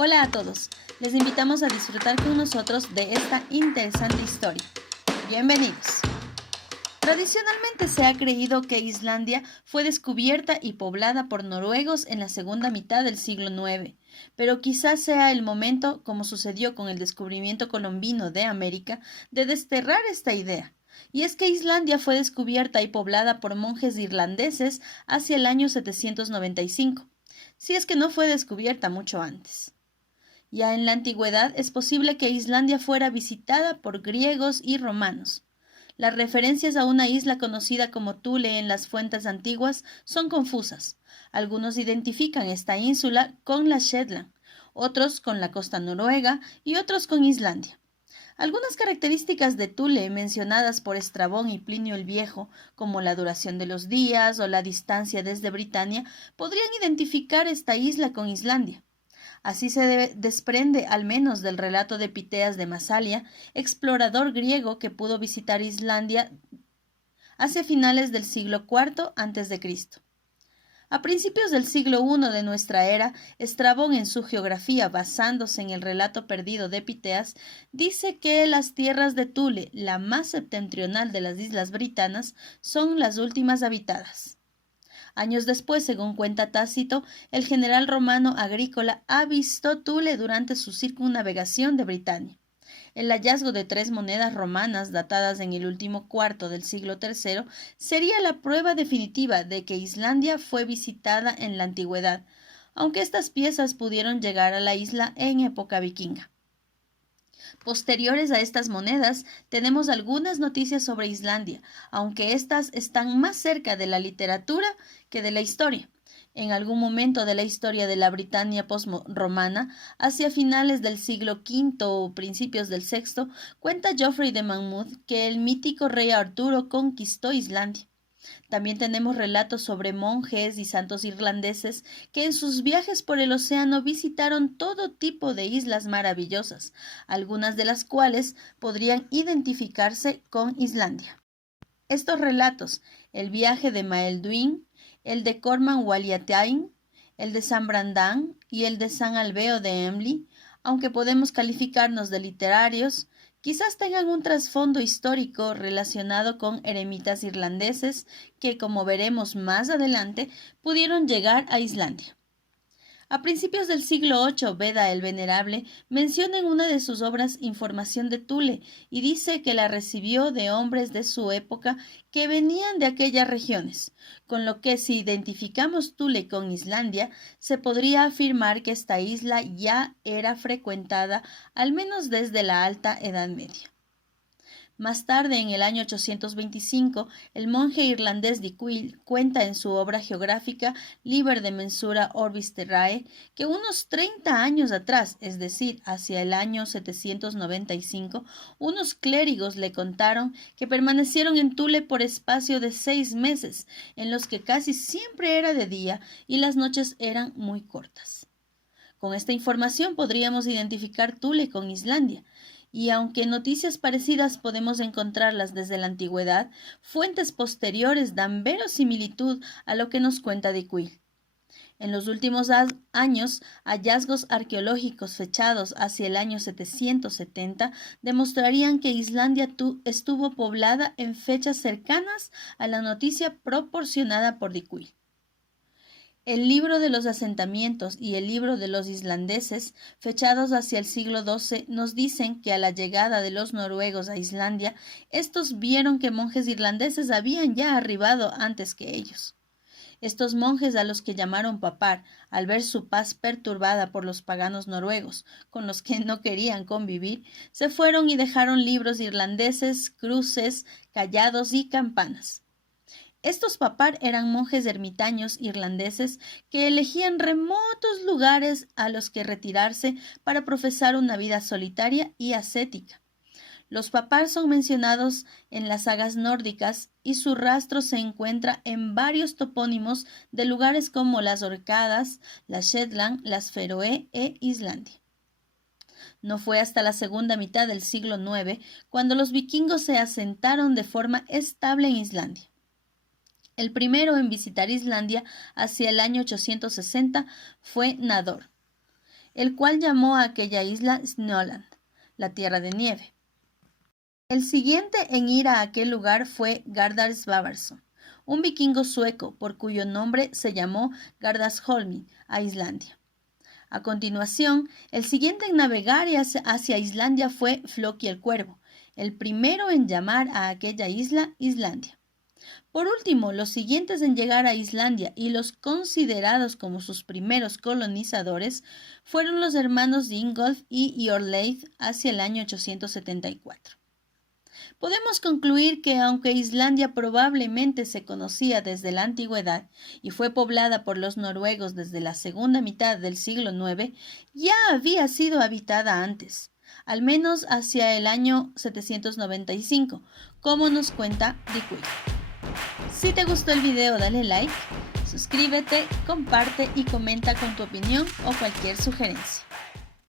Hola a todos, les invitamos a disfrutar con nosotros de esta interesante historia. Bienvenidos. Tradicionalmente se ha creído que Islandia fue descubierta y poblada por noruegos en la segunda mitad del siglo IX, pero quizás sea el momento, como sucedió con el descubrimiento colombino de América, de desterrar esta idea. Y es que Islandia fue descubierta y poblada por monjes irlandeses hacia el año 795, si es que no fue descubierta mucho antes. Ya en la antigüedad es posible que Islandia fuera visitada por griegos y romanos. Las referencias a una isla conocida como Thule en las fuentes antiguas son confusas. Algunos identifican esta ínsula con las Shetland, otros con la costa noruega y otros con Islandia. Algunas características de Thule mencionadas por Estrabón y Plinio el Viejo, como la duración de los días o la distancia desde Britania, podrían identificar esta isla con Islandia. Así se desprende al menos del relato de Piteas de Masalia, explorador griego que pudo visitar Islandia hacia finales del siglo IV a.C. A principios del siglo I de nuestra era, Estrabón en su geografía, basándose en el relato perdido de Piteas, dice que las tierras de Thule, la más septentrional de las islas britanas, son las últimas habitadas. Años después, según cuenta Tácito, el general romano Agrícola avistó Thule durante su circunnavegación de Britania. El hallazgo de 3 monedas romanas datadas en el último cuarto del siglo III sería la prueba definitiva de que Islandia fue visitada en la antigüedad, aunque estas piezas pudieron llegar a la isla en época vikinga. Posteriores a estas monedas, tenemos algunas noticias sobre Islandia, aunque estas están más cerca de la literatura que de la historia. En algún momento de la historia de la Britania post-romana, hacia finales del siglo V o principios del VI, cuenta Geoffrey de Monmouth que el mítico rey Arturo conquistó Islandia. También tenemos relatos sobre monjes y santos irlandeses que en sus viajes por el océano visitaron todo tipo de islas maravillosas, algunas de las cuales podrían identificarse con Islandia. Estos relatos, el viaje de Maelduin, el de Corman Walliatain, el de San Brandán y el de San Albeo de Emly, aunque podemos calificarnos de literarios, quizás tengan un trasfondo histórico relacionado con eremitas irlandeses que, como veremos más adelante, pudieron llegar a Islandia. A principios del siglo VIII, Beda el Venerable menciona en una de sus obras información de Thule y dice que la recibió de hombres de su época que venían de aquellas regiones, con lo que si identificamos Thule con Islandia, se podría afirmar que esta isla ya era frecuentada al menos desde la Alta Edad Media. Más tarde, en el año 825, el monje irlandés Dicuil cuenta en su obra geográfica Liber de Mensura Orbis Terrae que unos 30 años atrás, es decir, hacia el año 795, unos clérigos le contaron que permanecieron en Thule por espacio de 6 meses, en los que casi siempre era de día y las noches eran muy cortas. Con esta información podríamos identificar Thule con Islandia, y aunque noticias parecidas podemos encontrarlas desde la antigüedad, fuentes posteriores dan verosimilitud a lo que nos cuenta Dicuil. En los últimos años, hallazgos arqueológicos fechados hacia el año 770 demostrarían que Islandia estuvo poblada en fechas cercanas a la noticia proporcionada por Dicuil. El libro de los asentamientos y el libro de los islandeses, fechados hacia el siglo XII, nos dicen que a la llegada de los noruegos a Islandia, estos vieron que monjes irlandeses habían ya arribado antes que ellos. Estos monjes, a los que llamaron papar, al ver su paz perturbada por los paganos noruegos, con los que no querían convivir, se fueron y dejaron libros irlandeses, cruces, callados y campanas. Estos papar eran monjes ermitaños irlandeses que elegían remotos lugares a los que retirarse para profesar una vida solitaria y ascética. Los papar son mencionados en las sagas nórdicas y su rastro se encuentra en varios topónimos de lugares como las Orcadas, las Shetland, las Feroe e Islandia. No fue hasta la segunda mitad del siglo IX cuando los vikingos se asentaron de forma estable en Islandia. El primero en visitar Islandia hacia el año 860 fue Nador. el cual llamó a aquella isla Snöland, la tierra de nieve. El siguiente en ir a aquel lugar fue Gardar Svavarsson, un vikingo sueco por cuyo nombre se llamó Gardasholmi a Islandia. A continuación, el siguiente en navegar hacia Islandia fue Floki el Cuervo, el primero en llamar a aquella isla Islandia. Por último, los siguientes en llegar a Islandia y los considerados como sus primeros colonizadores fueron los hermanos Ingolf y Iorleif hacia el año 874. Podemos concluir que aunque Islandia probablemente se conocía desde la antigüedad y fue poblada por los noruegos desde la segunda mitad del siglo IX, ya había sido habitada antes, al menos hacia el año 795, como nos cuenta Dick Wilk. Si te gustó el video, dale like, suscríbete, comparte y comenta con tu opinión o cualquier sugerencia.